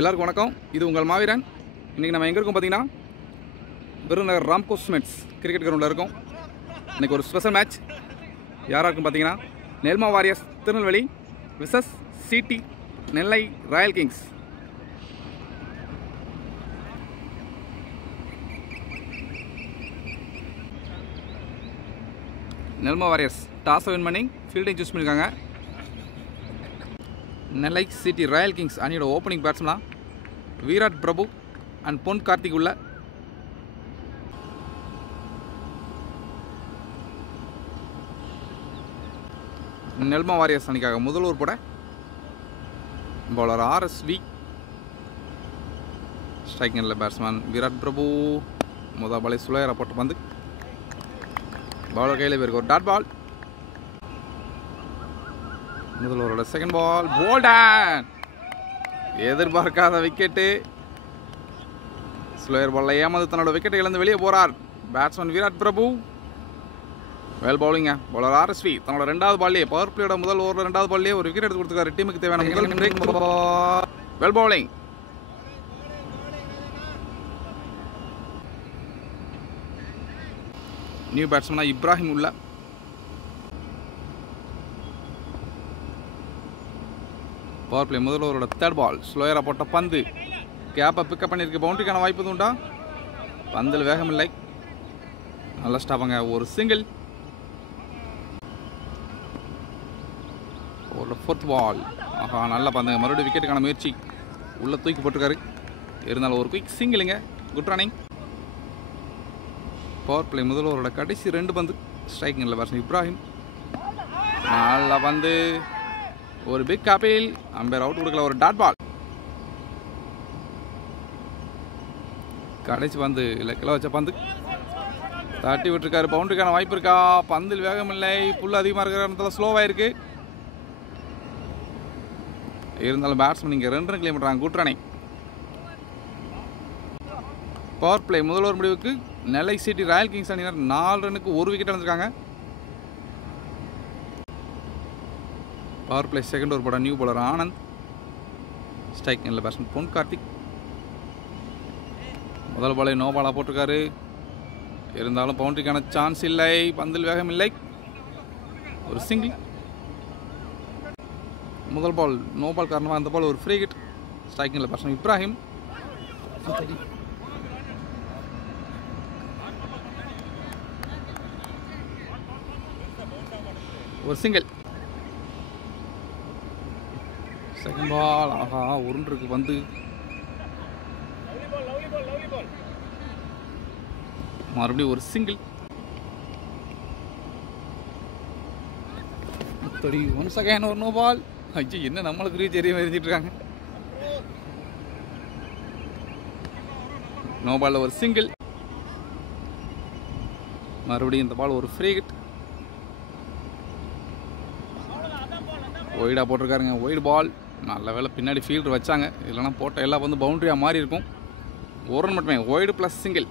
எல்லாருக்கும் வணக்கம். இது உங்கள் மாவீரன். இன்றைக்கி நம்ம எங்கே இருக்கோம் பார்த்தீங்கன்னா, விருதுநகர் ராம்கோ சிமெண்ட்ஸ் கிரிக்கெட் கிரவுண்டில் இருக்கோம். இன்றைக்கி ஒரு ஸ்பெஷல் மேட்ச். யாராக இருக்கும் பார்த்தீங்கன்னா, நெல்மா வாரியர்ஸ் திருநெல்வேலி விசஸ் சிடி நெல்லை ராயல் கிங்ஸ். நெல்மா வாரியர்ஸ் டாஸை வின் பண்ணி ஃபீல்டிங் சூஸ் பண்ணியிருக்காங்க. நெல்லை சிட்டி ராயல் கிங்ஸ் அணியோட ஓப்பனிங் பேட்ஸ்மனா விராட் பிரபு அண்ட் பொன் கார்த்திக் உள்ள. நெல்மா வாரியர்ஸ் அணிக்காக முதல் ஓவர் போட பவுலர் RSV. ஸ்ட்ரைக்கிங்கில் பேட்ஸ்மேன் விராட் பிரபு. முதல் பாலை சுலையரா போட்டு வந்து பவுலர் கையில் போயிருக்கு ஒரு டாட் பால். முதல் ஓவரோட செகண்ட் பால் போல்டன். எதிர்பார்க்காத விக்கெட்டு. ஸ்லோயர் பால்ல ஏமாந்து தன்னோட விக்கெட்டை இழந்து வெளியே போறார் பேட்ஸ்மேன் விராட் பிரபு. வெல் பவுலிங்க பவுலர் RSV தன்னோட ரெண்டாவது பால்லேயே பவர் பிளேயோட முதல் ஓவரில் ரெண்டாவது பால்லேயே ஒரு விக்கெட் எடுத்து கொடுத்துருக்காரு. டீமுக்கு தேவையான முதல் வெல் பவுலிங். நியூ பேட்ஸ்மேனா இப்ராஹிம் உள்ள. பவர் பிளே முதல் ஓவரோட தேர்ட் பால் ஸ்லோயரா போட்ட பந்து கேப்பை பிக்கப் பண்ணியிருக்கு. பவுண்டரிக்கான வாய்ப்பு உண்டா? பந்தில் வேகம் இல்லை. நல்ல ஸ்டாப்பாங்க. ஒரு சிங்கிள். ஒரு ஃபோர்த் பால். ஆஹா நல்ல பந்துங்க. மறுபடியும் விக்கெட்டுக்கான முயற்சி. உள்ளே தூக்கி போட்டிருக்காரு. இருந்தாலும் ஒரு குயிக் சிங்கிளுங்க. Good running. பவர் பிளே முதல் ஓவரோட கடைசி ரெண்டு பந்து ஸ்ட்ரைக்கிங்கில் பேட்ஸ்மேன் இப்ராஹிம். நல்ல பந்து. ஒரு பிக் காப்பில் அம்பேர் அவுட் கொடுக்கல. ஒரு டாட் பால். கடைசி பந்து இலக்கில் வச்ச பந்து தட்டி விட்டுருக்காரு. பவுண்டரிக்கான வாய்ப்பு இருக்கா? பந்தில் வேகம் இல்லை. புல் அதிகமாக இருக்கிற இடத்துல ஸ்லோவாக இருக்கு. இருந்தாலும் பேட்ஸ்மேன் இங்கே 2 ரன் கிளைம் பண்ணுறாங்க. Good running. பவர் பிளே முதல் ஓவர் முடிவுக்கு நெல்லை சிட்டி ராயல் கிங்ஸ் அணியினர் 4 ரன்னுக்கு 1 விக்கெட் எடுத்திருக்காங்க. பவர் பிளே செகண்ட் ஓவர் போட நியூ பவுலர் ஆனந்த். ஸ்ட்ரைக் நல்ல பேட்ஸ்மேன் பொன் கார்த்திக். முதல் பாலை நோ பாலாக போட்டிருக்காரு. இருந்தாலும் பவுண்டரிக்கான சான்ஸ் இல்லை. பந்தில் வேகம் இல்லை. ஒரு சிங்கிள். முதல் பால் நோ பால் காரணமாக அந்த பால் ஒரு free hit. Striking batsman Ibrahim. ஒரு சிங்கிள். Second ball. ஆஹா உருண்டுருக்கு வந்து. மறுபடியும் ஒரு சிங்கிள். ஒன்ஸ் அகைன் ஒரு நோ பால். ஐயோ என்ன நம்மளுக்கு ரீச் எரிய எரிஞ்சிட்டு இருக்காங்க. நோ பால்ல ஒரு சிங்கிள். மறுபடியும் இந்த பால் ஒரு ஃப்ரீ ஹிட். ஒய்டாக போட்டிருக்காருங்க. ஒய்டு பால். நல்ல வேலை பின்னாடி ஃபீல்டர் வச்சாங்க. இல்லைனா போட்ட எல்லாம் வந்து பவுண்டரியாக மாறி இருக்கும். ஒரு ரன் மட்டுமே. Wide plus single.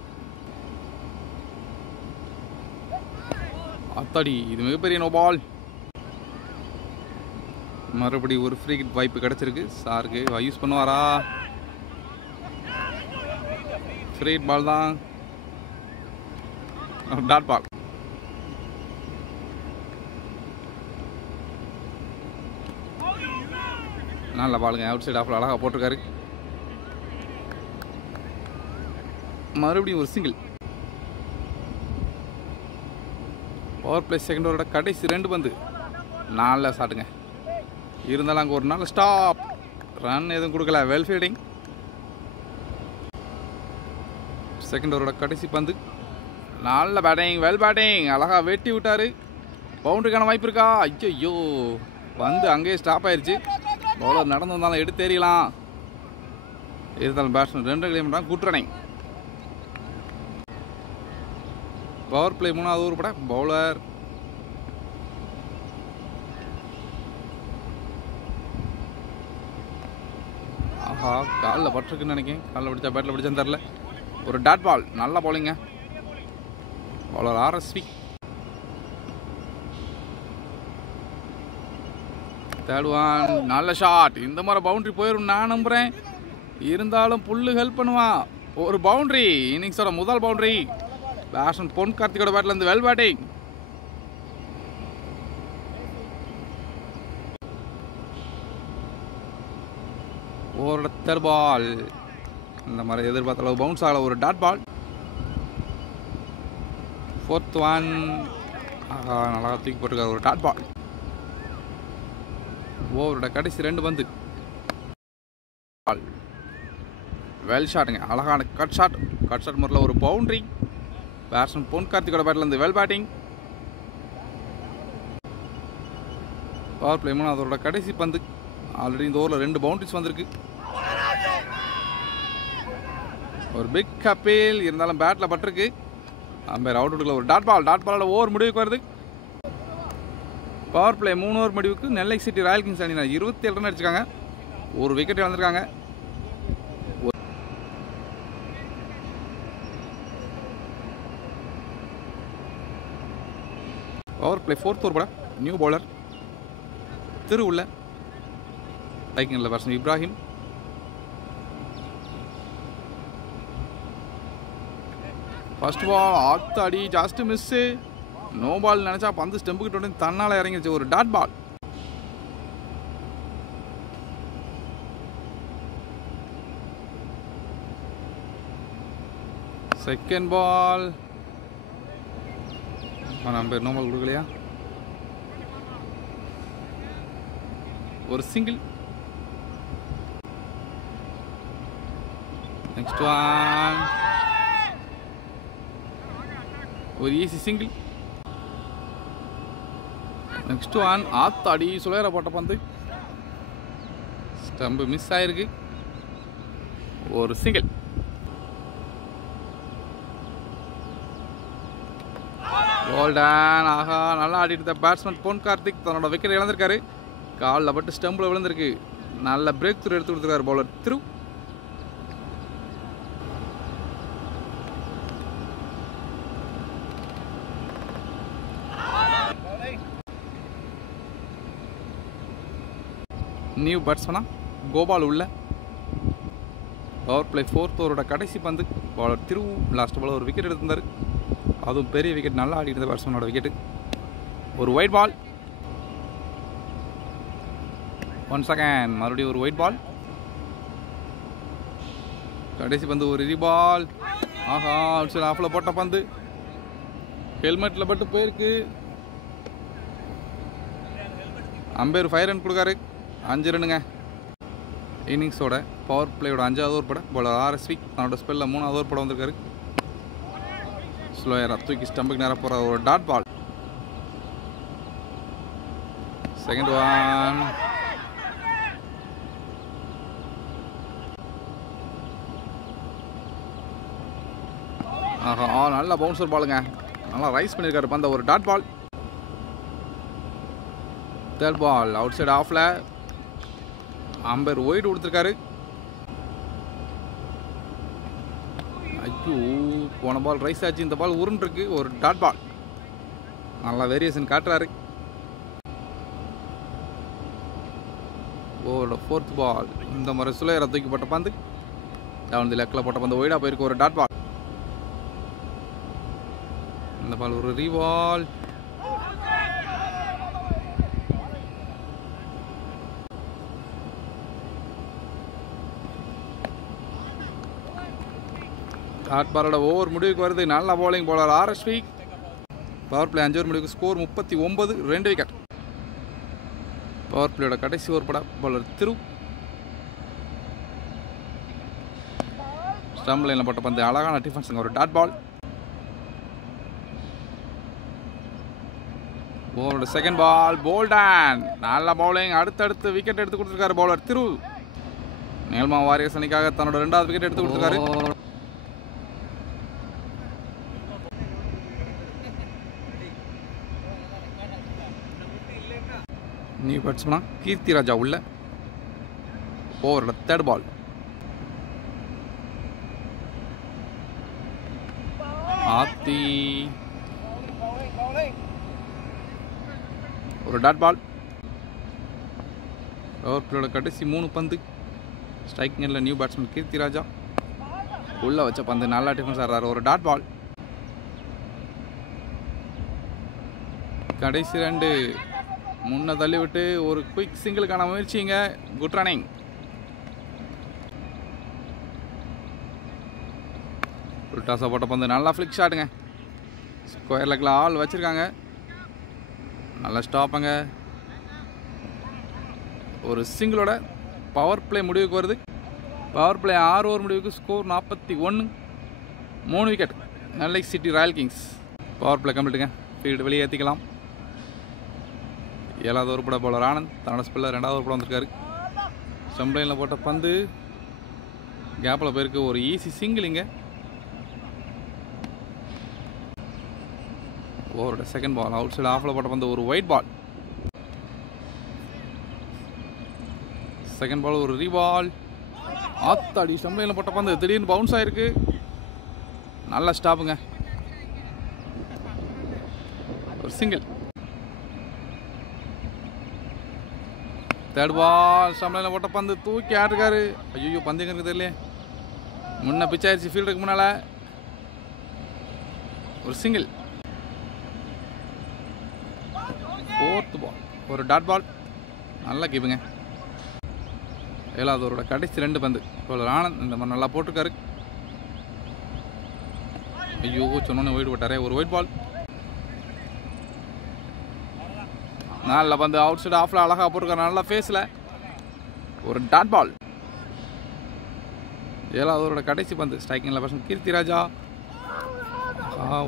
அத்தாடி இது மிகப்பெரிய நோ பால். மறுபடியும் ஒரு ஃப்ரீ ஹிட் வாய்ப்பு கிடைச்சிருக்கு சாருக்கு. யூஸ் பண்ணுவாரா? ஃப்ரீ ஹிட் பால் தான். Dot ball. நல்ல பாலுங்க. அவுட் சைட் ஆஃப்ல அழகாக போட்டிருக்காரு. மறுபடியும் ஒரு சிங்கிள். பவர் பிளே செகண்ட் ஓவரோட கடைசி 2 பந்து நல்ல ஷாட்டுங்க. இருந்தாலும் அங்கே ஒரு நல்ல ஸ்டாப். ரன் எதுவும் கொடுக்கல. Well fielding. செகண்ட் ஓவரோட கடைசி பந்து நல்ல பேட்டிங். Well batting. அழகாக வெட்டி விட்டார். பவுண்டரிக்கான வாய்ப்பு இருக்கா? ஐயோ பந்து அங்கேயே ஸ்டாப் ஆயிடுச்சு. பவுலர் நடந்து வந்தாலும் எடுத்து தெரியலாம். இருந்தாலும் பேட்ஸ்மேன் 2 ரன் கிளைம் பண்ணுறாங்க. Good running. பவர் பிளே 3வது ஓவர் போட பவுலர் ஆஹா காலில் பட்டிருக்குன்னு நினைக்கிறேன். காலில் பிடிச்சா பேட்டில் பிடிச்சான்னு தெரில. ஒரு டாட் பால். நல்ல பவுலிங்க. Bowler RSV. தேர்ட் ஒன், நல்ல ஷாட். இந்த மாதிரி பவுண்டரி போயிடும் நான் நம்புறேன். இருந்தாலும் புல்லு ஹெல்ப் பண்ணுவான். ஒரு பவுண்டரி, இன்னிங்ஸோட முதல் பவுண்டரி. பேட்ஸ்மேன் பொன் கார்த்திகோட பேட்ல இருந்து வெல் பேட்டிங். ஒரு தேர்ட் பால், இந்த மாதிரி எதிர்பார்த்த அளவு பவுன்ஸ் ஆகல, ஒரு டாட் பால். ஃபோர்த் ஒன், நல்லா தூக்கி போட்டிருக்காரு, ஒரு டாட் பால். ஓவரோட கடைசி 2 பந்து. வெல் ஷாட்டுங்க, அழகான கட் ஷாட். கட் ஷாட் முறையில் ஒரு பவுண்டரி. பேட்ஸ்மேன் பொன் கார்த்திகோட பேட்ல இருந்து வெல் பேட்டிங். பவர் பிளே 3 அதோட கடைசி பந்து. ஆல்ரெடி இந்த ஓவரில் 2 பவுண்டரிஸ் வந்திருக்கு. ஒரு பிக் அப்பீல், இருந்தாலும் பேட்டில் பட்டிருக்கு. அம்பையர் அவுட் கொடுக்கல, ஒரு டாட் பால். டாட் பாலோட ஓவர் முடிவுக்கு வருது. பவர் பிளே 3 ஓவர் முடிவுக்கு நெல்லை சிட்டி ராயல் கிங்ஸ் அணி 27 ரன் அடிச்சிருக்காங்க. ஒரு விக்கெட் இழந்திருக்காங்க. பவர் பிளே 4th ஓவர் பட நியூ பவுலர் திரு உள்ள லைக்கிங்கில் பேட்ஸ்மேன் இப்ராஹிம். ஃபர்ஸ்ட் பால் ஆத்தாடி, ஜஸ்ட் மிஸ்ஸு. நோ பால் நினச்சா பந்து ஸ்டெம்புக்கிட்ட உடனே தன்னால் இறங்கிடுச்சு, ஒரு டாட் பால். செகண்ட் பால், நம்ம நோ பால் கொடுக்கலையா, ஒரு சிங்கிள். நெக்ஸ்ட் ஒன், ஒரு ஈஸி சிங்கிள். நெக்ஸ்ட் ஒன், ஆத்தாடி சுழற போட்ட பந்து, ஸ்டம்பு மிஸ் ஆயிருக்கு, ஒரு சிங்கிள். கோல்டன், ஆஹா நல்லா ஆடிட்டு பேட்ஸ்மேன் பொன் கார்த்திக் தன்னோட விக்கெட் இழந்திருக்காரு. காலில் பட்டு ஸ்டம்பில் விழுந்திருக்கு. நல்ல பிரேக் த்ரூ எடுத்து கொடுத்துருக்காரு பவுலர் திரு. நியூ பேட்ஸ்மேனா கோபால் உள்ள. பவர் பிளே 4th ஓவரோட கடைசி பந்து. பவுலர் திரு லாஸ்ட் பால் ஒரு விக்கெட் எடுத்திருந்தார். அதுவும் பெரிய விக்கெட், நல்லா ஆடிட்டு இருந்த பேட்ஸ்மேனோட விக்கெட்டு. ஒரு ஒயிட் பால். 1 செகண்ட், மறுபடியும் ஒரு ஒயிட் பால். கடைசி பந்து ஒரு பால். ஆஹா, சரி ஆஃபில் போட்ட பந்து ஹெல்மெட்டில் பட்டு போயிருக்கு. அம்பையர் 5 ரன் கொடுக்காரு, 5 ரன்னுங்க. இன்னிங்ஸோட பவர் பிளேயோட 5வது ஓவர் பட பவுலர் RSV தன்னோட ஸ்பெல்லில் 3வது ஓவர் படம் வந்திருக்காரு. ஸ்லோயராக தூக்கி ஸ்டம்புக்கு நேராக போகிற ஒரு டாட் பால். செகண்ட் ஒன், ஆஹா நல்ல பவுன்சர் பாலுங்க, நல்லா ரைஸ் பண்ணியிருக்காரு பந்த, ஒரு dot ball. Third ball out side ஆஃபில். அம்பையர் ஒயிட் கொடுத்துருக்காரு. ஐயோ, போன பால் ரைஸ் ஆச்சு, இந்த பால் உருண்டுருக்கு, ஒரு டாட் பால். நல்லா வேரியேஷன் காட்டுறாரு. ஓவரோட 4th பால். இந்த மாதிரி சுலையரை தூக்கி போட்ட பந்து டவுன் தி லெக்கில் போட்ட பந்து ஒயிடாக போயிருக்கு, ஒரு டாட் பால். இந்த பால் ஒரு ரீபால். டாட் பாலோட ஓவர் முடிவுக்கு வருது. நல்ல bowling bowler RSV. Power play 5 over முடிவுக்கு ஸ்கோர் 39, 2 விக்கெட். பவர் பிளேயோட கடைசி ஓவர் பட பவுலர் திரு. ஸ்டம்ப் லைனில் போட்ட பந்து அழகான டிஃபென்ஸுங்க, ஒரு டாட் பால். ஓவரோட செகண்ட் பால், போல்டன் நல்ல பவுலிங். அடுத்தடுத்து விக்கெட் எடுத்து கொடுத்துருக்காரு பவுலர் திரு. நேல்மா வாரியர்ஸ் அணிக்காக தன்னோட 2வது விக்கெட் எடுத்து கொடுத்துருக்காரு. நியூ பேட்ஸ்மேனா கீர்த்தி ராஜா உள்ள. ஓவரோட தேர்ட் பால். ஆத்தி ஒரு டாட் பால். பவர் பிளேயோட கடைசி 3 பந்து. ஸ்ட்ரைக்கிங் எண்ணில் நியூ பேட்ஸ்மேன் கீர்த்திராஜா. உள்ளே வச்ச பந்து நல்லா டிஃபென்ஸ் ஆடுறாரு. ஒரு டாட் பால். கடைசி 2 முன்ன தள்ளி விட்டு ஒரு குயிக் சிங்கிளுக்கான முயற்சிங்க. Good running. டாஸா போட்ட பந்து நல்லா ஃப்ளிக் ஷாட்டுங்க. ஸ்கொயர் லெக்கில் ஆள் வச்சுருக்காங்க. நல்லா ஸ்டாப்புங்க. ஒரு சிங்கிளோட பவர் பிளே முடிவுக்கு வருது. பவர் பிளே 6 ஓவர் முடிவுக்கு score 41. 3 wicket. Nellai city royal kings. Power play கம்ப்ளீட்டுங்க. ஃபீல்டு வெளியே ஏற்றிக்கலாம். 7வது ஓவர் போட பவுலர் ஆனந்த். தன்னோட ஸ்பெல்லில் 2வது ஓவர் போட வந்திருக்காரு. ஸ்டம்ப் போட்ட பந்து கேப்பில் போயிருக்கு. ஒரு ஈஸி சிங்கிளிங்க. ஓவரோட செகண்ட் பால். அவுட் சைடு ஆஃபில் போட்ட பந்து ஒரு ஒயிட் பால். செகண்ட் பால் ஒரு ரீபால். ஆத்தாடி ஸ்டம்ப் போட்ட பந்து திடீர்னு பவுன்ஸ் ஆயிருக்கு. நல்ல ஸ்டாப்புங்க. ஒரு சிங்கிள். தேர்ட் பால். ஸ்டம்ப் போட்ட பந்து தூக்கி ஆட்டுக்காரு. ஐயோ பந்து எங்க இருக்கு தெரியல. முன்ன பிச் ஆயிடுச்சு ஃபீல்டுக்கு முன்னால. ஒரு சிங்கிள். ஃபோர்த் பால். ஒரு டாட் பால். நல்லா கீப்புங்க. 7வது ஓவரோட கடைசி 2 பந்து. பவுலர் ஆனந்த் இந்த மாதிரி நல்லா போட்டிருக்காரு. ஐயோ சொன்னோன்னே ஒயிட் போட்டாரே. ஒரு ஒயிட் பால். நல்ல பந்து அவுட் சைடு ஆஃபில் அழகாக போட்டிருக்காரு. நல்லா ஃபேஸில் ஒரு டாட் பால். 7வது ஓவரோட கடைசி பந்து. ஸ்ட்ரைக்கிங்கில் பர்சன் கீர்த்திராஜா.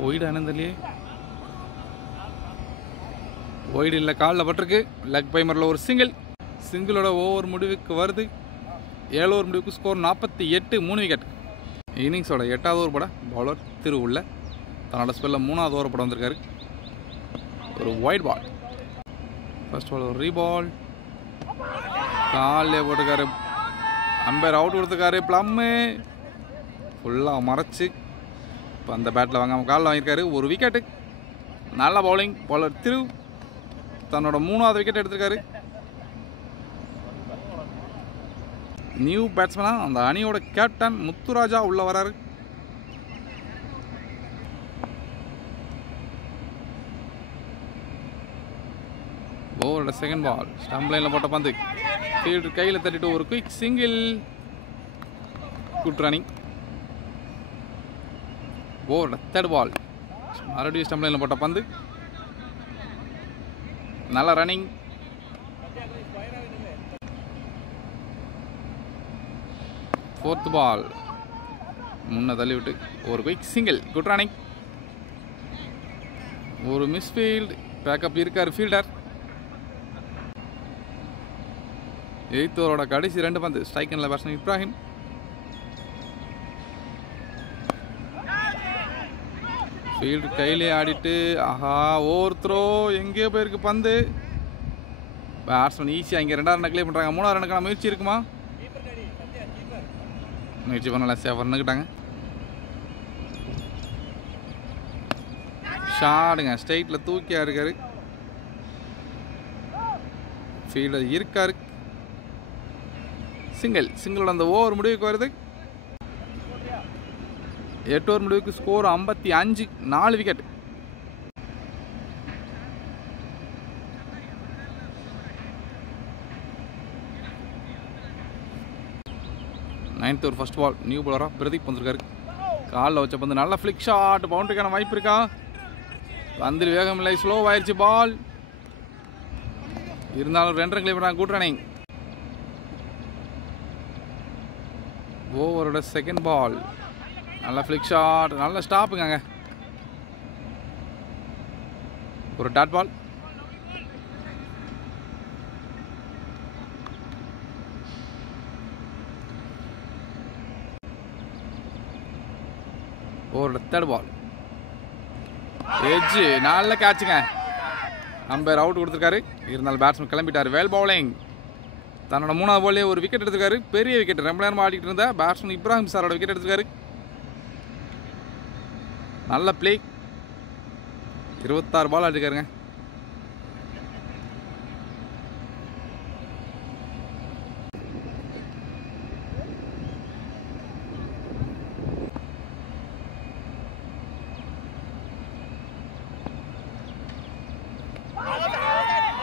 ஒயிட் ஆனந்திலே ஒயிட் இல்லை, காலில் பட்டிருக்கு. லெக் பைமரில் ஒரு சிங்கிள். சிங்கிளோட ஓவர் முடிவுக்கு வருது. 7 ஓவர் முடிவுக்கு ஸ்கோர் 48. 3 விக்கெட். இன்னிங்ஸோட 8வது ஓவர் போட பவுலர் திருவுள்ள தன்னோட ஸ்பெல்லில் 3வது ஓவர் போட வந்திருக்காரு. ஒரு ஒயிட் பால். ஃபர்ஸ்ட் பால் ஒரு ரீபால். காலில் போட்டுக்காரு. அம்பையர் அவுட் கொடுத்துருக்காரு. ப்ளம்மு ஃபுல்லாக மறைச்சு இப்போ அந்த பேட்டில் வாங்காமல் காலில் வாங்கியிருக்காரு. ஒரு விக்கெட்டு. நல்ல பவுலிங். பவுலர் திரு தன்னோட 3வது விக்கெட் எடுத்திருக்காரு. நியூ பேட்ஸ்மேனா அந்த அணியோட கேப்டன் முத்துராஜா உள்ள வராரு. ஓவரோட செகண்ட் பால். ஸ்டம்ப் லைனில் போட்ட பந்து ஃபீல்டு கையில் தட்டிட்டு ஒரு குயிக் சிங்கிள். Good running. ஓவரோட தேர்ட் பால். மறுபடியும் ஸ்டம்ப் லைனில் போட்ட பந்து. நல்ல ரன்னிங். ஃபோர்த் பால். முன்ன தள்ளி விட்டு ஒரு குயிக் சிங்கிள். Good running. ஒரு மிஸ்ஃபீல்டு. பேக்கப் இருக்கார் ஃபீல்டர். 8th ஓவரோட கடைசி 2 பந்து. ஸ்ட்ரைக் எண்ணில் பேட்ஸ்மேன் இப்ராஹிம். ஃபீல்டு கையிலே ஆடிட்டு ஆஹா ஓவர் த்ரோ. எங்கேயோ போயிருக்கு பந்து. பேட்ஸ்மேன் ஈஸியாக இங்கே 2வது ரன் கிளியர் பண்ணுறாங்க. 3வது ரனுக்கான முயற்சி இருக்குமா? முயற்சி பண்ணல. சேஃபாக ரன்னுக்கிட்டாங்க. ஷாடுங்க. ஸ்ட்ரைட்டில் தூக்கியா இருக்காரு. ஃபீல்டர் இருக்காரு. சிங்கிள். சிங்கிளோட அந்த ஓவர் முடிவுக்கு வருது. 8 ஓவர் முடிவுக்கு score 55. 4 wicket. Ninth over first ball. New பவுலராக பிரதீப் வந்திருக்காரு. காலில் வச்ச பந்து நல்ல ஃப்ளிக் ஷாட். பவுண்டரிக்கான வாய்ப்பு இருக்கா? பந்தில் வேகம் இல்லை. ஸ்லோ ஆயிடுச்சு பால். இருந்தாலும் 2 ரன் கிளியர் பண்ணாங்க. Good running. ஓவரோட செகண்ட் பால். நல்ல ஃப்ளிக் ஷாட். நல்ல ஸ்டாப்புங்க. ஒரு டாட் பால். ஓவரோட தேர்ட் பால். எட்ஜ். நல்ல கேட்சுங்க. அம்பையர் அவுட் கொடுத்துருக்காரு. இருந்தாலும் பேட்ஸ்மேன் கிளம்பிட்டார். வேல் பவுலிங். தன்னோட 3வது பால்லே ஒரு விக்கெட் எடுத்துருக்காரு. பெரிய விக்கெட். ரொம்ப நேரமாக ஆடிக்கிட்டு இருந்த பேட்ஸ்மேன் இப்ராஹிம் சாரோட விக்கெட் எடுத்துருக்காரு. நல்ல பிளே. 26 பால் ஆடிருக்காருங்க.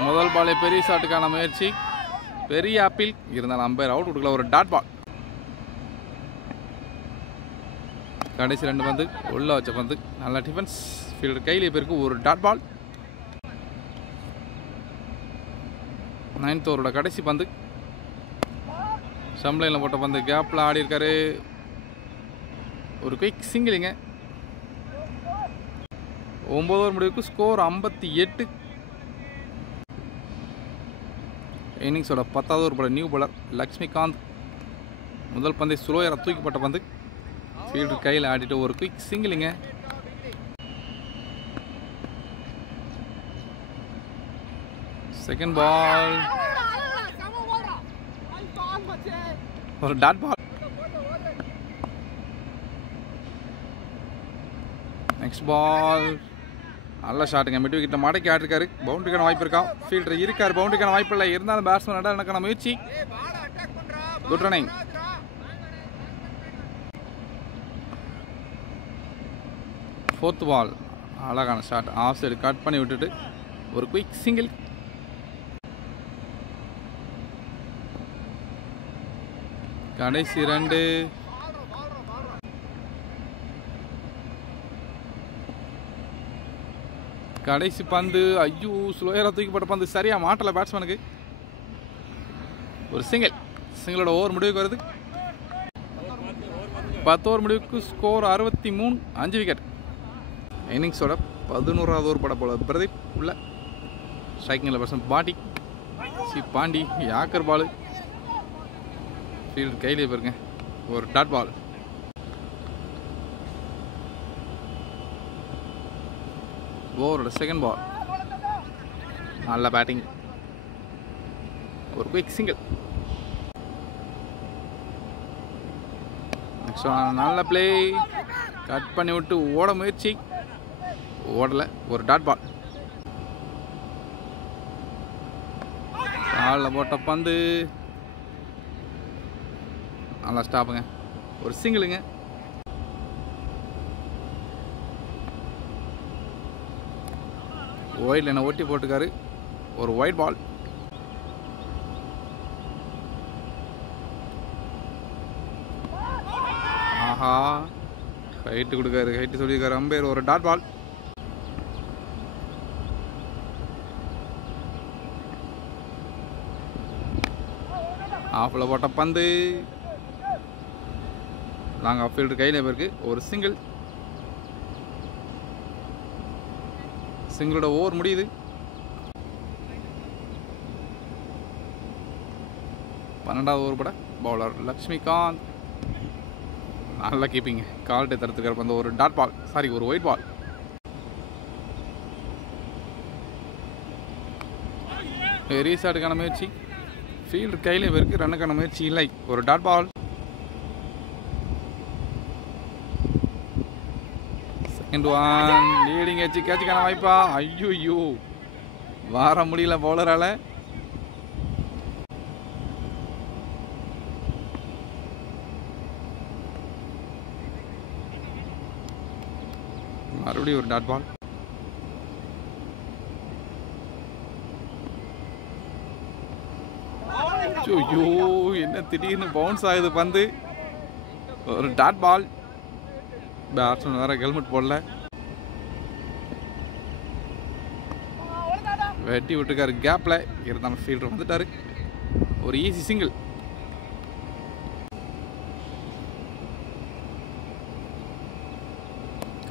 முதல் பாலே பெரிய ஷாட்டுக்கான முயற்சி, பெரிய ஆப்பிள். இருந்தாலும் அம்பையர் அவுட் கொடுக்கல. ஒரு டாட் பால். கடைசி 2 பந்து உள்ள வச்ச பந்து. நல்ல டிஃபென்ஸ். ஃபீல்டர் கையிலே போயிருக்கு. ஒரு டாட் பால். 9th ஓவரோட கடைசி பந்து. சம்லைனில் போட்ட பந்து கேப்பில் ஆடி இருக்காரு. ஒரு குயிக் சிங்கிளிங்க. 9 ஓவர் முடிவுக்கு ஸ்கோர் 58. இன்னிங்ஸோட 10வது ஓவர் போல நியூ பாலர் லக்ஷ்மிகாந்த். முதல் பந்தை ஸ்லோயராக தூக்கிப்பட்ட பந்து. ஃபீல்டர் கையில் ஆடிட்டு ஒரு குயிக் சிங்கிளிங்க. Second ball. ஒரு டாட் பால். நெக்ஸ்ட் பால். நல்ல ஷாட்டுங்க. மிட் விக்கெட்டை மடக்கி ஆட்டிருக்காரு. பவுண்டரிக்கான வாய்ப்பு இருக்கா? ஃபீல்டர் இருக்கார். பவுண்டரிக்கான வாய்ப்பு இல்லை. இருந்தாலும் பேட்ஸ்மேன் எனக்கான முயற்சி. Good running. Fourth ball. அழகான ஷாட். ஆஃப் சைடு கட் பண்ணி விட்டுட்டு ஒரு குயிக் சிங்கிள். கடைசி 2. கடைசி பந்து. ஐயோ, ஸ்லோயராக தூக்கிப்பட்ட பந்து சரியா மாட்டல பேட்ஸ்மேனுக்கு. ஒரு சிங்கிள். சிங்கிளோட ஓவர் முடிவுக்கு வருது. 10 ஓவர் முடிவுக்கு ஸ்கோர் 63. 5 விக்கெட். இன்னிங்ஸோட 11வது ஓவர் பட போல பிரதீப் உள்ள. ஸ்ட்ரைக்கிங்கில் பர்சன் பாண்டி. Yorker ball. ஃபீல்டு கையிலே போயிருங்க. ஒரு டாட் பால். ஓவரோட செகண்ட் பால். நல்ல பேட்டிங். ஒரு குயிக் சிங்கிள். நல்ல பிளே. கட் பண்ணி விட்டு ஓட முயற்சி. ஓடல. ஒரு டாட் பால். காலில் போட்ட பந்து. நல்லா ஸ்டாப்புங்க. ஒரு சிங்கிளுங்க. ஒயிட்ல என்ன ஒட்டி போட்டுக்காரு. ஒரு ஒயிட் பால். ஆஹா, ஹைட்டு கொடுக்காரு. ஹைட்டு சொல்லியிருக்காரு அம்பையர். ஒரு டாட் பால். ஆஃபில் போட்ட பந்து. லாங் ஆஃப் ஃபீல்டர் கையில் போயிருக்கு. ஒரு சிங்கிள். சிங்கிளோட ஓவர் முடியுது. 12வது ஓவர் பட பவுலர் லக்ஷ்மிகாந்த். நல்ல கீப்பிங். கால்ட்டை தரத்துக்கிற பந்து. ஒரு டாட் பால். ஒரு ஒயிட் பால். ரீசார்டுக்கான முயற்சி. ஃபீல்டர் கையிலே போயிருக்கு. ரன்னுக்கான முயற்சி இல்லை. ஒரு dot ball. Second one. Leading edge. கேட்சுக்கான வாய்ப்பா? ஐயோ, வர முடியல பவுலரால. மறுபடியும் ஒரு டாட் பால். ஐயோ, என்ன திடீர்னு பவுன்ஸ் ஆகுது பந்து. ஒரு டாட் பால். பேட்ஸ்மேன் வேற ஹெல்மெட் போடல. வெட்டி விட்டுருக்காரு கேப்ல. இருந்தாலும் ஃபீல்டர் வந்துட்டாரு. ஒரு ஈஸி சிங்கிள்.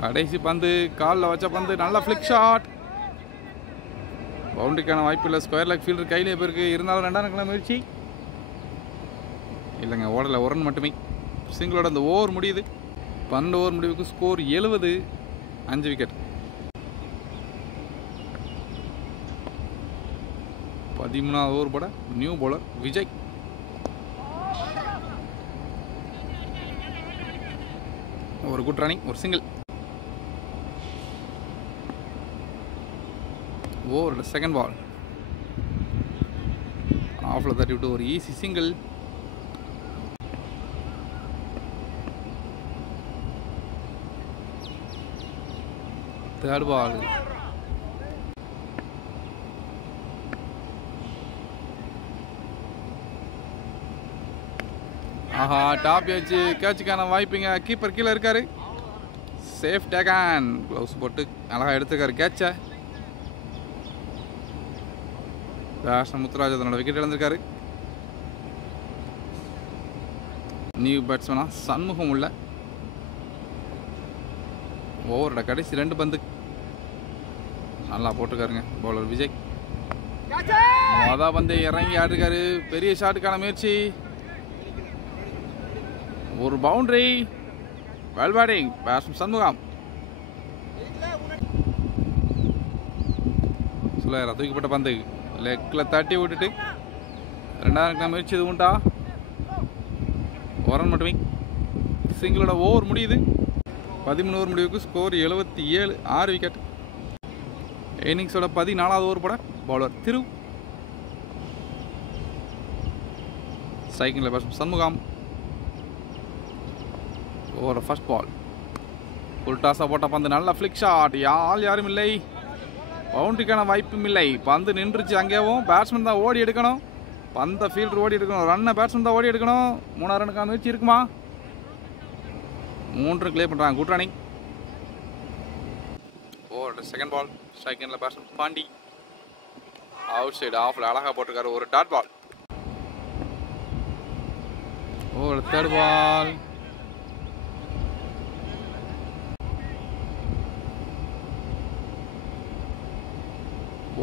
கடைசி பந்து. காலில் வச்ச பந்து. நல்ல ஃபிளிக் ஷாட். பவுண்டரிக்கான வாய்ப்பு இல்லை. Square leg. ஃபீல்டர் கையிலே போயிருக்கு. இருந்தாலும் 2 முயற்சி இல்லைங்க. ஓடலை. ஒரு ரன் மட்டுமே. சிங்கிளோட அந்த ஓவர் முடியுது. 12 ஓவர் முடிவுக்கு ஸ்கோர் 70. 5 விக்கெட். 13வது ஓவர் போட நியூ பவுலர் விஜய். ஒரு குட் ரன்னிங். ஒரு சிங்கிள். ஓவரோட செகண்ட் பால். ஆஃபில் தட்டி விட்டு ஒரு ஈஸி சிங்கிள். Third ball. ஆஹா டாப் வச்சு கேட்சுக்கான வாய்ப்புங்க. கீப்பர் கீழே இருக்காரு. சேஃப் டேகன். க்ளவுஸ் போட்டு அழகாக எடுத்துக்காரு கேட்சை. பேட்ஸ்மேன் முத்துராஜ் அதனோட விக்கெட் இழந்திருக்காரு. நியூ பேட்ஸ்மேனா சண்முகம் உள்ள. ஓவரோட கடைசி 2 பந்து நல்லா போட்டுருக்காருங்க பவுலர் விஜய். பந்து இறங்கி ஆடுறாரு. பெரிய ஷாட்டுக்கான முயற்சி. ஒரு boundary. Well batting batsman Shanmugam. சுலேரா தூக்கப்பட்ட பந்து லெக்கில் தட்டி விட்டுட்டு 2வது முயற்சி இது உண்டா? ரன் மட்டுமே. சிங்கிளோட ஓவர் முடியுது. 13 ஓவர் முடிவுக்கு ஸ்கோர் 77. 6 விக்கெட். இன்னிங்ஸோட 14வது ஓவர் போட பவுலர் திரு. ஸ்ட்ரைக்கிங்கில் batsman Shanmugam. Over first ball. Full டாஸாக போட்ட பந்து நல்ல ஃப்ளிக் ஷாட். யாரும் இல்லை. பவுண்டரிக்கான வாய்ப்பும் இல்லை. பந்து நின்றுச்சு அங்கேயும். பேட்ஸ்மேன் தான் ஓடி எடுக்கணும். பந்த ஃபீல்டர் ஓடி எடுக்கணும். ரன்னை பேட்ஸ்மேன் தான் ஓடி எடுக்கணும். 3 ரனுக்கான முயற்சி இருக்குமா? 3 கிளியர் பண்ணுறாங்க. Good running. Over second ball. செகண்டில் பேட்ஸ்மேன் பாண்டி. அவுட் சைடு ஆஃபில் அழகாக போட்டிருக்காரு. ஒரு dot ball. Over third ball.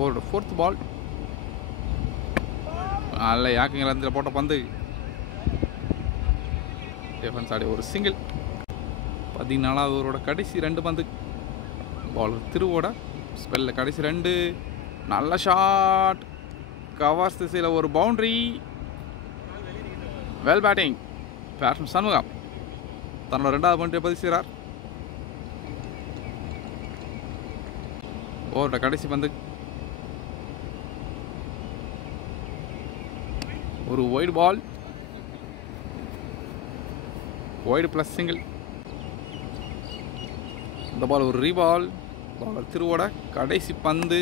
Over fourth ball. நல்ல யாக்கிங்கில் போட்ட பந்து டிஃபென்ஸ் ஆடி ஒரு சிங்கிள். 14வது ஓவரோட கடைசி 2 பந்து. பாலர் திருவோட ஸ்பெல்ல கடைசி 2. நல்ல ஷாட். கவர்ஸ் திசையில் ஒரு boundary. Well batting batsman Shanmugam தன்னோட 2வது பவுண்டரியை பதிவு செய்கிறார். ஓவரோட கடைசி பந்து. ஒரு wide ball. Wide plus single. இந்த பால் ஒரு ரீபால். பாலர் திருவோட கடைசி பந்து.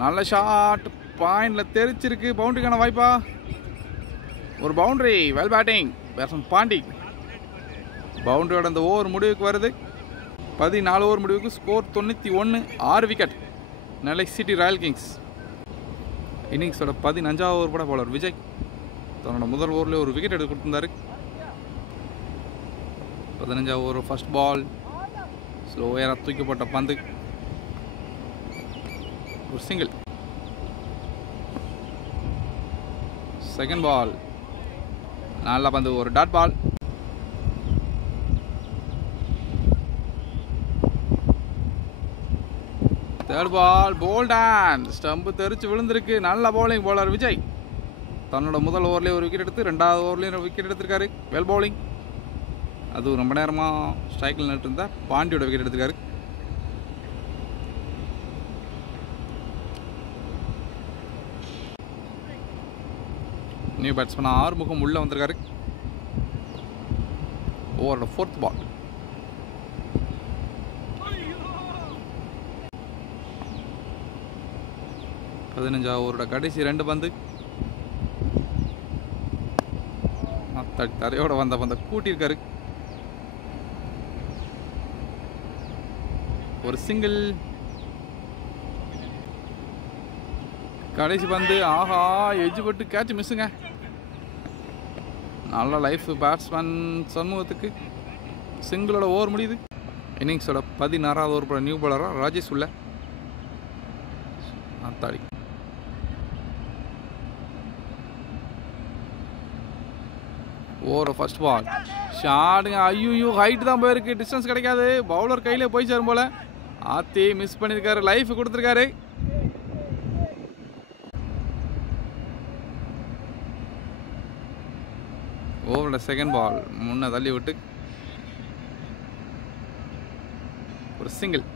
நல்ல ஷாட். பாயிண்டில் தெரிச்சிருக்கு. பவுண்டரிக்கான வாய்ப்பா? ஒரு boundary. Well batting batsman Pandi. பவுண்டரியோட அந்த ஓவர் முடிவுக்கு வருது. 14 ஓவர் முடிவுக்கு score 91. 6 wicket. Nellai city royal kings. இன்னிங்ஸோட 15வது ஓவர் கூட பவுலர் விஜய் தன்னோட முதல் ஓவரில் ஒரு விக்கெட் எடுத்து கொடுத்துருந்தாரு. 15வது ஓவர் ஃபர்ஸ்ட் பால். ஸ்லோவாக தூக்கப்பட்ட பந்து. ஒரு சிங்கிள். Second ball. நல்ல பந்து. ஒரு dot ball. Third ball. Bowled and stump தெரிச்சு விழுந்திருக்கு. நல்ல பவுலிங் பவுலர் விஜய். தன்னோட முதல் ஓவர்லேயே ஒரு விக்கெட் எடுத்து 2வது ஓவர்லேயும் ஒரு விக்கெட் எடுத்திருக்காரு. Well bowling. அது ரொம்ப நேரமாக ஸ்ட்ரைக்கில் நின்று இருந்தா பாண்டியோட விக்கெட் எடுத்திருக்காரு. நியூ பேட்ஸ்மேன் ஆறுமுகம் உள்ளே வந்திருக்காரு. ஓவரோட ஃபோர்த் பால். ஓவரோட கடைசி 2 பந்து. தரையோட வந்த பந்த கூட்டியிருக்காரு. ஒரு சிங்கிள். கடைசி பந்து. ஆஹா எஜ்ஜு பட்டு கேட்ச் மிஸ்ஸுங்க. நல்ல லைஃப் பேட்ஸ்மேன் சண்முகத்துக்கு. சிங்கிளோட ஓவர் முடியுது. இன்னிங்ஸோட 16வது ஓவர் போட நியூ பாலராக ராஜேஷ் உள்ள. அத்தாடி. Over first ball. ஷாட்டுங்க. ஐயோ ஹைட் தான் போயிருக்கு. டிஸ்டன்ஸ் கிடைக்காது. பவுலர் கையிலே போய் சேரும் போல. ஆத்தி மிஸ் பண்ணியிருக்காரு. லைஃப் கொடுத்துருக்காரு. ஓவரோட செகண்ட் பால். முன்ன தள்ளி விட்டு ஒரு சிங்கிள்.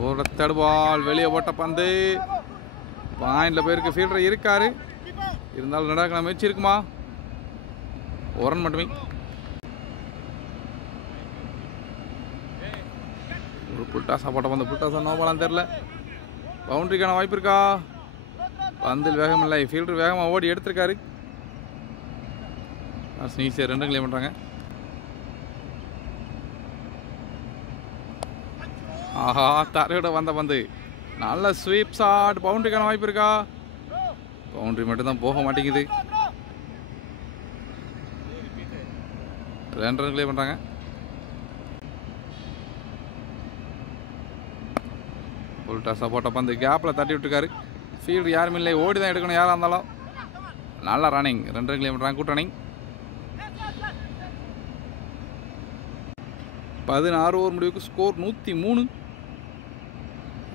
ஓவரோட தேர்ட் பால். வெளியே போட்ட பந்து. பாயிண்ட்ல போயிருக்கு. ஃபீல்டர் இருக்காரு. இருந்தாலும் நடக்கிற முயற்சி இருக்குமா? ஒரு ரன் மட்டுமே. ஒரு புல்டாஸா போட்ட பந்து. புல்டாஸா நோ பாலான்னு தெரியல. பவுண்டரிக்கான வாய்ப்பு இருக்கா? பந்தில் வேகம் இல்லை, ஃபீல்டர் வேகமாக ஓடி எடுத்திருக்காரு. ஈஸியாக 2 கிளைம் பண்ணுறாங்க. ஆஹா, தரையோட வந்த பந்து நல்ல ஸ்வீப் ஷாட். பவுண்டரிக்கான வாய்ப்பு இருக்கா? பவுண்டரி மட்டும்தான் போக மாட்டேங்குது. 2 ரன் கிளைம் பண்ணுறாங்க. உல்டா சப்போட்டா பந்து கேப்பில் தட்டி விட்டுருக்காரு. ஃபீல்டு யாருமே இல்லை, ஓடி தான் எடுக்கணும் யாராக இருந்தாலும். நல்லா ரன்னிங், 2 ரன் கிளைம் பண்ணுறாங்க. Good running. 16 ஓவர் முடிவுக்கு ஸ்கோர் 103.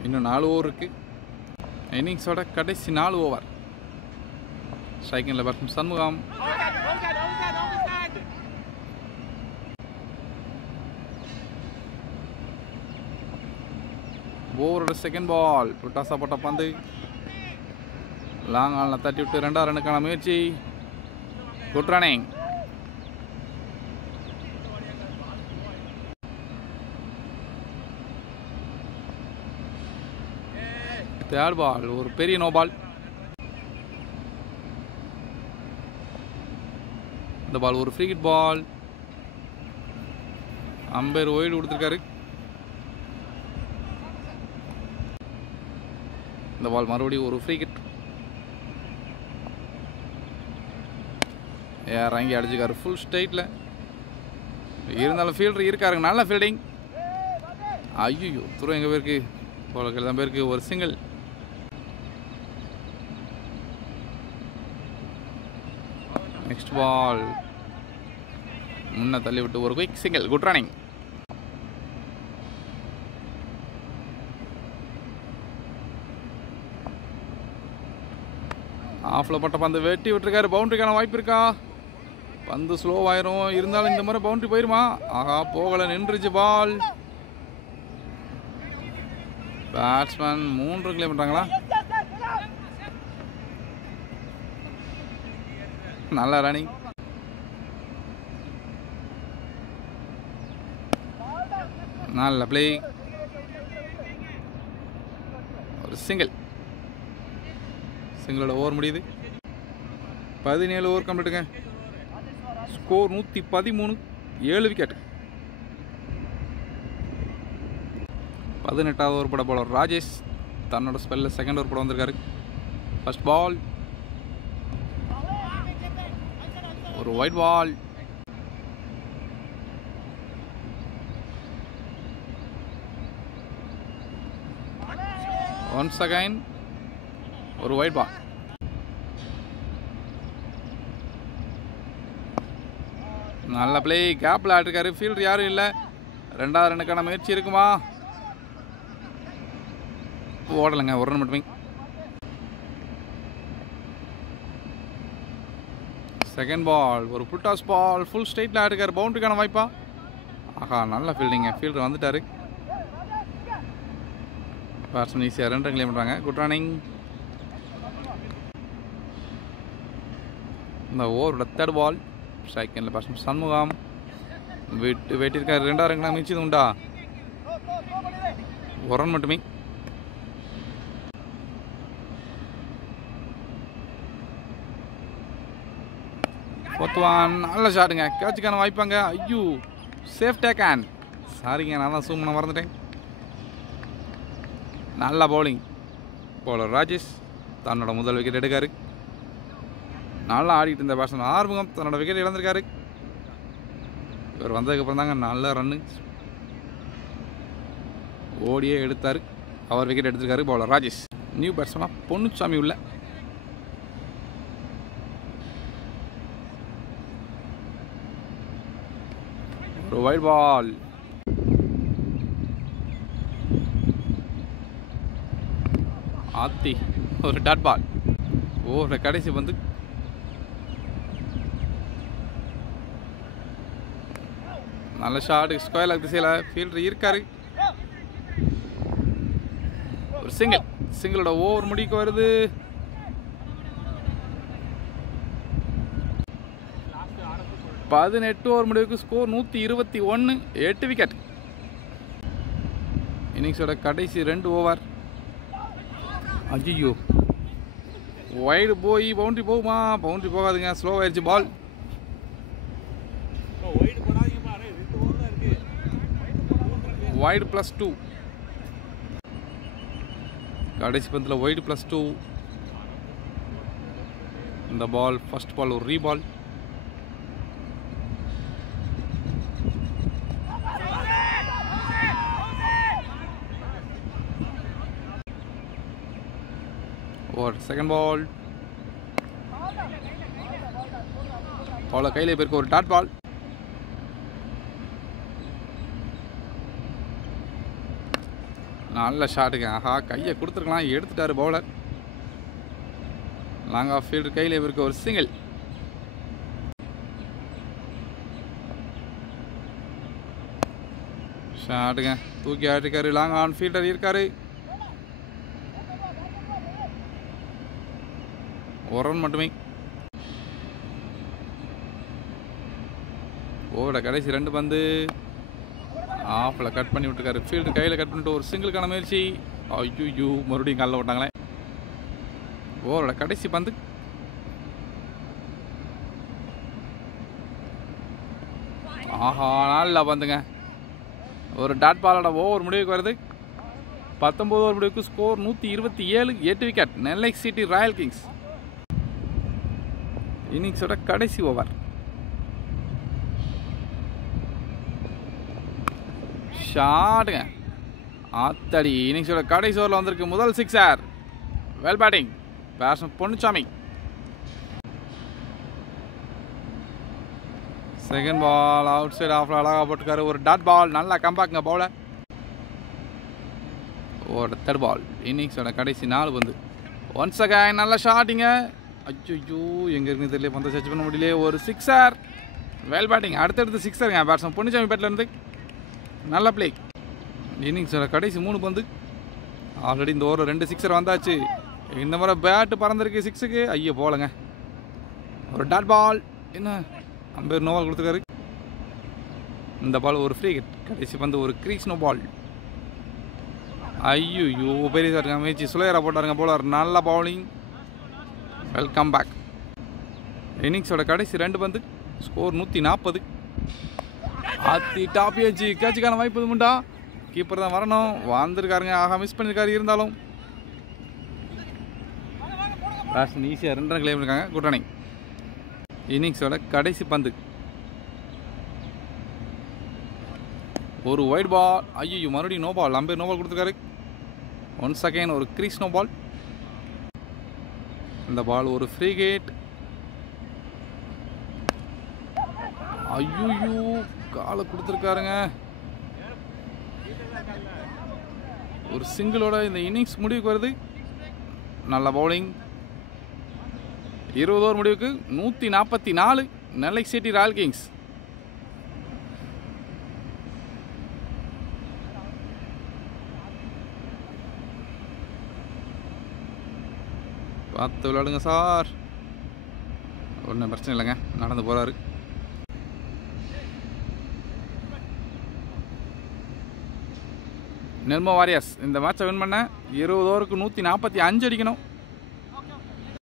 இன்னும் 4 ஓவர் இருக்கு. இன்னிங்ஸோட கடைசி 4 ஓவர். ஸ்ட்ரைக்கிங்கில் பேட்ஸ்மேன் சண்முகம். ஓவரோட செகண்ட் பால். புட்டாசா போட்ட பந்து லாங் ஆனில் தட்டி விட்டு 2ஆம் ரன்னுக்கான முயற்சி. Good running. தேர்ட் பால் ஒரு பெரிய நோ பால். இந்த பால் ஒரு free hit ball. Umpire wide கொடுத்துருக்காரு. இந்த பால் மறுபடியும் ஒரு ஃப்ரீ ஹிட். இறங்கி அடிச்சுக்காரு ஃபுல் ஸ்ட்ரைட்டில். இருந்தாலும் ஃபீல்டர் இருக்காருங்க, நல்ல ஃபீல்டிங். ஐயோ, துறை எங்கள் பேருக்கு போலக்கள் தான் பேருக்கு ஒரு சிங்கிள். நெக்ஸ்ட் பால் முன்ன தள்ளி விட்டு ஒரு குயிக் சிங்கிள். Good running. ஆஃபில் பட்ட பந்து வெட்டி விட்டுருக்காரு. பவுண்டரிக்கான வாய்ப்பு இருக்கா? பந்து ஸ்லோவாயிரும், இருந்தாலும் இந்த முறை பவுண்டரி போயிருமா? ஆஹா, போகலை, நின்றுச்சு பால். பேட்ஸ்மேன் 3 கிளைம் பண்ணுறாங்களா? நல்ல ரன்னிங். நல்ல பிளே. ஒரு சிங்கிள். சிங்கிளோட ஓவர் முடியுது. 17 ஓவர் கம்ப்ளீட்டுங்க. ஸ்கோர் 113. 7 விக்கெட். 18வது ஓவர் போட போலர் ராஜேஷ் தன்னோட ஸ்பெல்லில் செகண்ட் ஓவர் போட வந்திருக்காரு. ஃபர்ஸ்ட் பால் ஒரு ஒயிட் பால். ஒன்ஸ் அகைன் ஒரு ஒயிட் பால். நல்ல பிளே. கேப்பில் ஆட்டிருக்காரு. ஃபீல்டர் யாரும் இல்லை. 2ஆவது ரன்னுக்கான முயற்சி இருக்குமா? ஓடலைங்க, ஒரு ரன் மட்டுமே. செகண்ட் பால் ஒரு புல்டாஸ் பால். ஃபுல் ஸ்ட்ரைட்டில் ஆட்டிருக்காரு. பவுண்டரிக்கான வாய்ப்பா? ஆஹா, நல்ல ஃபீல்டிங்க. ஃபீல்டர் வந்துட்டாரு. பேட்ஸ்மேன் ஈஸியாக 2 ரன் கிளைம் பண்ணுறாங்க. Good running. இந்த ஓவரோட தேர்ட் பால். ஸ்ட்ரைக்கில் பேட்ஸ்மேன் சண்முகம் வெட்டியிருக்காரு. 2ஆவது ரன்னுக்கு மிச்சது உண்டா? ஒரு ரன் மட்டுமே. நல்ல ஷாட்டுங்க. கேட்சுக்கான வாய்ப்பாங்க. ஐயோ, சேஃப் டேக் ஹேண்ட். சாரிங்க, நான் தான் சூம் பண்ண மறந்துட்டேன். நல்ல பவுலிங். பவுலர் ராஜேஷ் தன்னோட முதல் விக்கெட் எடுக்காரு. நல்லா ஆடிட்டு இருந்த பேட்ஸ்மேன் ஆறுமுகம் தன்னோட விக்கெட் இழந்திருக்காரு. இவர் வந்ததுக்கப்புறம் தாங்க நல்ல ரன்னு ஓடியே எடுத்தார். அவர் விக்கெட் எடுத்திருக்காரு பவுலர் ராஜேஷ். நியூ பேட்ஸ்மேனாக பொன்னுச்சாமி உள்ள. ஒரு வைட் பால். ஆத்தி ஒரு டாட் பால். ஓவரோட கடைசி வந்து நல்ல ஷாட். ஸ்கொயர் லெக் திசையில் ஃபீல்டர் இருக்காரு. ஒரு சிங்கிள். சிங்கிளோட ஓவர் முடிக்க வருது. பதினெட்டு ஓவர் முடிவுக்கு ஸ்கோர் 121. 8 விக்கெட். இன்னிங்ஸோட கடைசி 2 ஓவர். ஐயோ, வைடு போய் பவுண்டரி போகுமா? பவுண்டரி போகாதுங்க, ஸ்லோ ஆயிடுச்சு பால். வைடு +2. கடைசி பந்தில் வைடு +2. இந்த பால் ஃபர்ஸ்ட் பால் ஒரு ரீபால். ஒரு செகண்ட் பால். பாலை கையில் போயிருக்க ஒரு டாட் பால். நல்ல ஷாட்டுங்க. ஆஹா, கையை கொடுத்துருக்கலாம், எடுத்துட்டாரு பவுலர். லாங் ஆஃப் ஃபீல்டு கையில் இருக்க ஒரு சிங்கிள். ஷாட்டுங்க, தூக்கி ஆட்டிருக்காரு. லாங் ஆன் ஃபீல்டர் இருக்காரு. ஒரு ரன் மட்டுமே. ஓட கடைசி 2 பந்து ஆஃபில் கட் பண்ணி விட்டுருக்காரு. ஃபீல்டு கையில் கட் பண்ணிட்டு ஒரு சிங்கிளுக்கான முயற்சி. ஐயோ, மறுபடியும் காலில் விட்டாங்களே. ஓவரோட கடைசி பந்து. ஆஹா, நல்லா பந்துங்க. ஒரு டாட் பாலோட ஓவர் முடிவுக்கு வருது. 19 ஓவர் முடிவுக்கு score 127. 8 wicket. Nellai city royal kings. இன்னிங்ஸோட கடைசி ஓவர். ஷாட்டுங்க, ஆத்தடி. இன்னிங்ஸோட கடைசி ஓவரில் வந்திருக்கு முதல் 6. Well batting batsman Ponnusamy. Second ball out side ஆஃப்ல அழகாக போட்டுக்காரு. ஒரு டாட் பால். நல்லா கம்பேக்குங்க பவுலர். ஒரு தேர்ட் பால். இன்னிங்ஸோட கடைசி 4 பந்து. ஒன்ஸ் அகைன் நல்ல ஷாட்டிங்க. ஐயோ, எங்கே இருக்குன்னு தெரியல, பந்தை சர்ச் பண்ண முடியல. ஒரு 6. Well batting. அடுத்தடுத்து 6ங்க பேட்ஸ்மேன் பொன்னுச்சாமி பேட்லேருந்து. நல்ல பிளே. இன்னிங்ஸோட கடைசி 3 பந்து. ஆல்ரெடி இந்த ஓவர் 2 6 வந்தாச்சு. இந்த முறை பேட்டு பறந்துருக்கு 6க்கு. ஐயோ, போலங்க. ஒரு டாட் பால். என்ன அம்பேர் நோவால் கொடுத்துருக்காரு. இந்த பால் ஒரு ஃப்ரீ ஹிட். கடைசி பந்து ஒரு கிரீஸ் நோ பால். ஐயோ, பெரிய சார் முயற்சி. சுலையரா போட்டாருங்க போலர். நல்ல பவுலிங். Welcome back. இன்னிங்ஸோட கடைசி 2 பந்து. ஸ்கோர் 140. ஆத்தி டாப் ஏஜ். கேட்சுக்கான வாய்ப்பு உண்டா? கீப்பர் தான் வரணும். வந்திருக்காருங்க. ஆகா, மிஸ் பண்ணியிருக்காரு. இருந்தாலும் பேட்ஸ்மேன் ஈஸியாக 2 ரன் கிளைம் பண்ணியிருக்காங்க. Good running. இன்னிங்ஸோட கடைசி பந்து. ஒரு வைட் பால். ஐயோ, மறுபடியும் no ball. Umpire no ball கொடுத்துருக்காரு. ஒன்ஸ் அகைன் ஒரு கிரீஸ் நோ பால். இந்த பால் ஒரு ஃப்ரீ ஹிட். ஐயோ, காலை கொடுத்துருக்காருங்க. ஒரு சிங்கிளோட இந்த இன்னிங்ஸ் முடிவுக்கு வருது. நல்ல பவுலிங். 20 ஓவர் முடிவுக்கு 144. நெல்லை சிட்டி ராயல் கிங்ஸ். பார்த்து விளையாடுங்க சார். ஒன்றும் பிரச்சனை இல்லைங்க, நடந்து போகிறாரு. நெல்மோ வாரியர்ஸ் இந்த மேட்சை வின் பண்ண 20 ஓவருக்கு 145 அடிக்கணும்.